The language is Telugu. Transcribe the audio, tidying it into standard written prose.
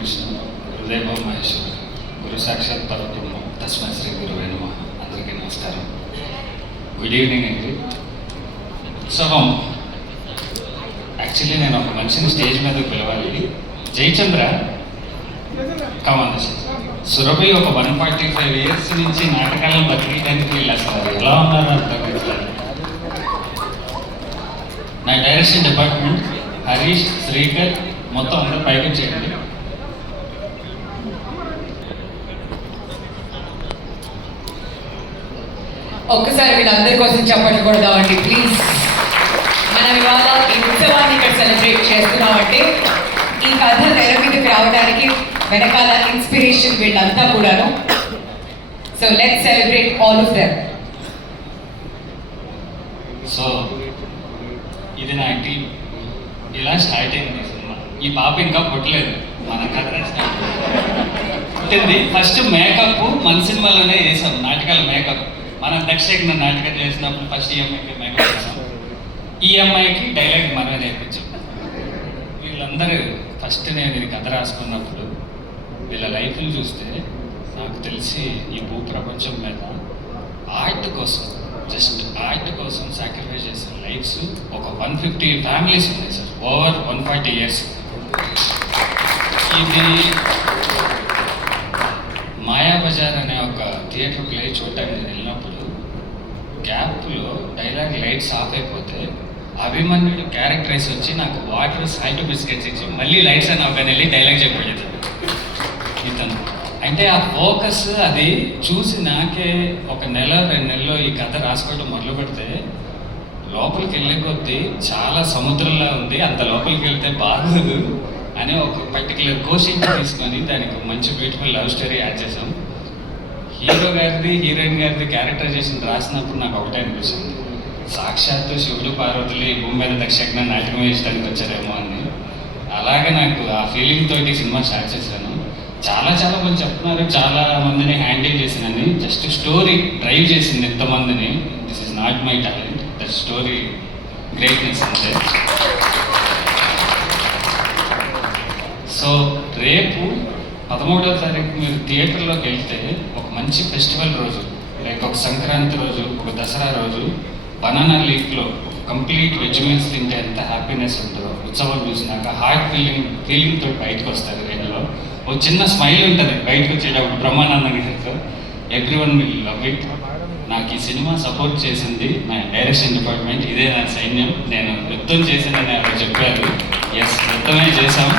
విష్ణు హృదయభవ మహేశ్వర గురు సాక్షాత్ పరబ్రహ్మ తస్మై శ్రీ గురువే నమః. అందరికీ నమస్కారం. గుడ్ ఈవినింగ్ అండి. ఉత్సవం యాక్చువల్లీ నేను ఒక మనిషిని స్టేజ్ మీదకి పిలవాలి. జయచంద్ర కమాన్. సురభి ఒక 145 years నుంచి నాటకాలను బతికేయడానికి వెళ్ళేస్తారు. ఎలా ఉన్నారో అర్థం కాదు. నా డైరెక్షన్ డిపార్ట్మెంట్ హరీష్, శ్రీకర్ మొత్తం అందరూ పైకి చేయండి. ఒక్కసారి వీళ్ళందరి కోసం చెప్పట్లు కొడదామండి ప్లీజ్. మనం ఇవాళ ఈ ఉత్సవాన్ని ఇక్కడ సెలబ్రేట్ చేస్తున్నామంటే ఈ కథ తెర మీదకి రావడానికి వెనకాల ఇన్స్పిరేషన్ వీళ్ళంతా కూడాను. So let's celebrate all of them. So ఇది నా టీం. ఇలా స్టార్ట్ అయింది సినిమా. ఈ పాప ఇంకా పుట్టలేదు. మన కథ పుట్టింది. ఫస్ట్ మేకప్ మన సినిమాలోనే వేసాం. నాటకాల మేకప్ మనం దక్షిణ నాటకం చేసినప్పుడు ఫస్ట్ ఈ అమ్మాయికి మేకప్ చేసాం. ఈ అమ్మాయికి డైలాగ్ మనమే నేర్పించాం. వీళ్ళందరూ ఫస్ట్ నేను ఇది కథ రాసుకున్నప్పుడు వీళ్ళ లైఫ్ని చూస్తే నాకు తెలిసి ఈ భూ ప్రపంచం మీద ఆర్ట్ కోసం, జస్ట్ ఆర్ట్ కోసం సాక్రిఫైస్ చేసిన లైఫ్స్ ఒక 150 ఫ్యామిలీస్ ఉన్నాయి సార్. Over 140 years. ఇది మాయాబజార్ అనే ఒక థియేటర్ ప్లే చూడటానికి నేను వెళ్ళినప్పుడు గ్యాప్లో డైలాగ్ లైట్స్ ఆఫ్ అయిపోతే అభిమన్యుడు క్యారెక్టరైజ్ వచ్చి నాకు వాటర్ సాల్ట్ బిస్కెట్స్ ఇచ్చి మళ్ళీ లైట్స్ అని ఒక వెళ్ళి డైలాగ్ చెప్పాడు ఇతను. అంటే ఆ ఫోకస్ అది చూసి నాకే ఒక నెల 2 నెలల్లో ఈ కథ రాసుకోవడం మొదలు పెడితే లోపలికి వెళ్ళే కొద్దీ చాలా సముద్రంలా ఉంది, అంత లోపలికి వెళ్తే బాగోదు అని ఒక పర్టికులర్ కోచింగ్ తీసుకొని దానికి మంచి బ్యూటిఫుల్ లవ్ స్టోరీ యాడ్ చేసాం. హీరో గారిది, హీరోయిన్ గారిది క్యారెక్టరైజేషన్ రాసినప్పుడు నాకు ఒకటే అనిపిస్తుంది, సాక్షాత్తు శివుడు పార్వతులు ఈ భూమి మీద దక్షిణ నాటకం వేయడానికి వచ్చారేమో అని. అలాగే నాకు ఆ ఫీలింగ్ తోటి సినిమా స్టార్ట్ చేశాను. చాలా మంది చెప్తున్నారు చాలా మందిని హ్యాండిల్ చేసినని. జస్ట్ స్టోరీ డ్రైవ్ చేసింది ఎంతమందిని. This is not my talent, that story greatness అంతే. సో రేపు 13వ తారీఖు మీరు థియేటర్లోకి వెళ్తే ఒక మంచి ఫెస్టివల్ రోజు, లైక్ ఒక సంక్రాంతి రోజు, ఒక దసరా రోజు బనానా లీఫ్లో కంప్లీట్ వెజ్ మీల్స్ తింటే ఎంత హ్యాపీనెస్ ఉంటుందో ఉత్సవం చూసినాక హార్ట్ ఫీలింగ్ తోటి బయటకు వస్తారు. వీళ్ళలో ఒక చిన్న స్మైల్ ఉంటుంది బయటకు వచ్చేటప్పుడు బ్రహ్మానందంగా చెప్తారు. Everyone will love it. నాకు ఈ సినిమా సపోర్ట్ చేసింది నా డైరెక్షన్ డిపార్ట్మెంట్. ఇదే నా సైన్యం. నేను యుద్ధం చేసిందని చెప్పారు. ఎస్, యుద్ధమే చేశాం.